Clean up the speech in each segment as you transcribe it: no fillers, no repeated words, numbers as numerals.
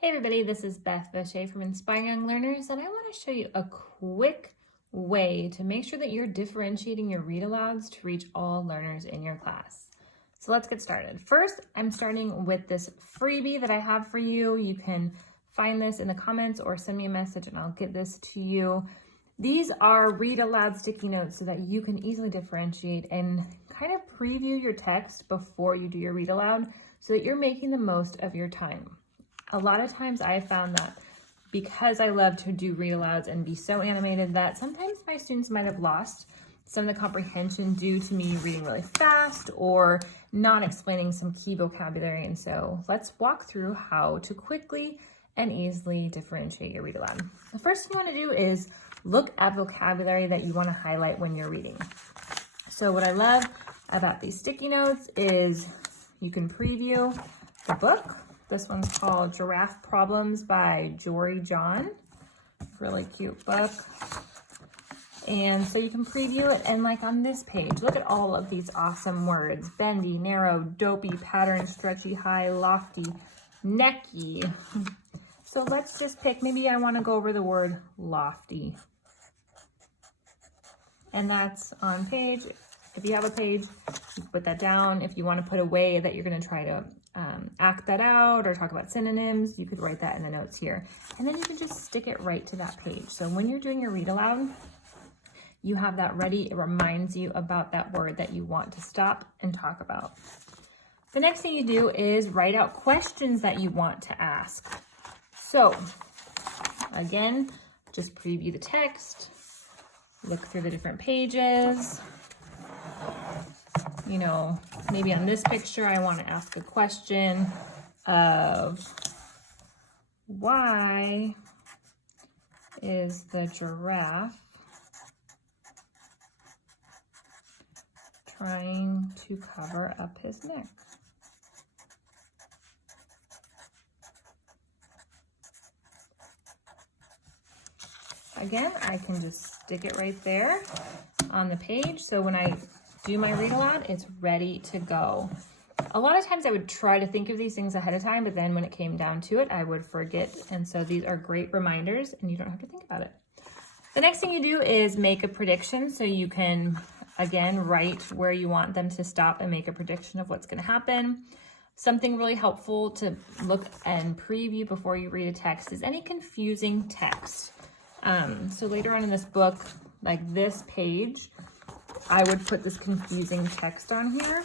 Hey everybody, this is Beth Boucher from Inspiring Young Learners, and I want to show you a quick way to make sure that you're differentiating your read-alouds to reach all learners in your class. So let's get started. First, I'm starting with this freebie that I have for you. You can find this in the comments or send me a message and I'll get this to you. These are read-aloud sticky notes so that you can easily differentiate and kind of preview your text before you do your read-aloud so that you're making the most of your time. A lot of times I found that because I love to do read-alouds and be so animated that sometimes my students might have lost some of the comprehension due to me reading really fast or not explaining some key vocabulary. And so let's walk through how to quickly and easily differentiate your read-aloud. The first thing you want to do is look at vocabulary that you want to highlight when you're reading. So what I love about these sticky notes is you can preview the book. This one's called Giraffe Problems by Jory John. Really cute book. And so you can preview it, and like on this page, look at all of these awesome words. Bendy, narrow, dopey, pattern, stretchy, high, lofty, necky. So let's just pick, maybe I want to go over the word lofty. And that's on page. If you have a page, you can put that down. If you want to put a way that you're going to try to act that out or talk about synonyms, you could write that in the notes here. And then you can just stick it right to that page. So when you're doing your read aloud, you have that ready. It reminds you about that word that you want to stop and talk about. The next thing you do is write out questions that you want to ask. So again, just preview the text, look through the different pages. You know, maybe on this picture, I want to ask a question of why is the giraffe trying to cover up his neck? Again, I can just stick it right there on the page. So when I do my read aloud, it's ready to go. A lot of times I would try to think of these things ahead of time, but then when it came down to it, I would forget. And so these are great reminders and you don't have to think about it. The next thing you do is make a prediction. So you can, again, write where you want them to stop and make a prediction of what's going to happen. Something really helpful to look and preview before you read a text is any confusing text. So later on in this book, like this page, I would put this confusing text on here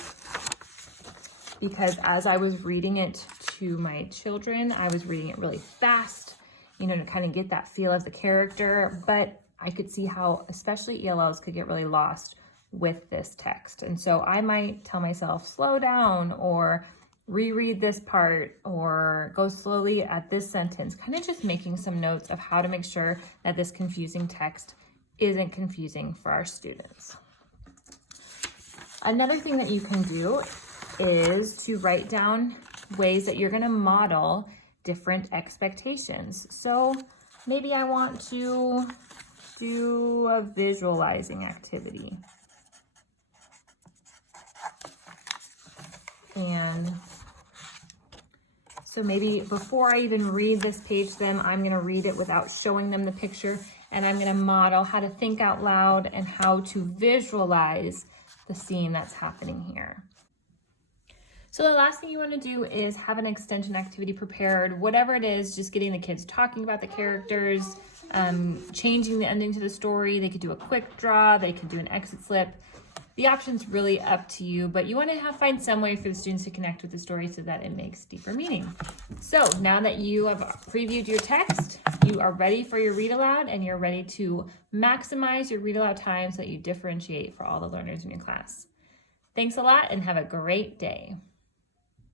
because as I was reading it to my children, I was reading it really fast, you know, to kind of get that feel of the character, but I could see how especially ELLs could get really lost with this text. And so I might tell myself, slow down or reread this part or go slowly at this sentence, kind of just making some notes of how to make sure that this confusing text isn't confusing for our students. Another thing that you can do is to write down ways that you're going to model different expectations. So maybe I want to do a visualizing activity. And so maybe before I even read this page to them, I'm going to read it without showing them the picture, and I'm going to model how to think out loud and how to visualize the scene that's happening here. So the last thing you want to do is have an extension activity prepared, whatever it is, just getting the kids talking about the characters, changing the ending to the story. They could do a quick draw, they could do an exit slip. The option's really up to you, but you want to find some way for the students to connect with the story so that it makes deeper meaning. So now that you have previewed your text, you are ready for your read aloud and you're ready to maximize your read aloud time so that you differentiate for all the learners in your class. Thanks a lot and have a great day.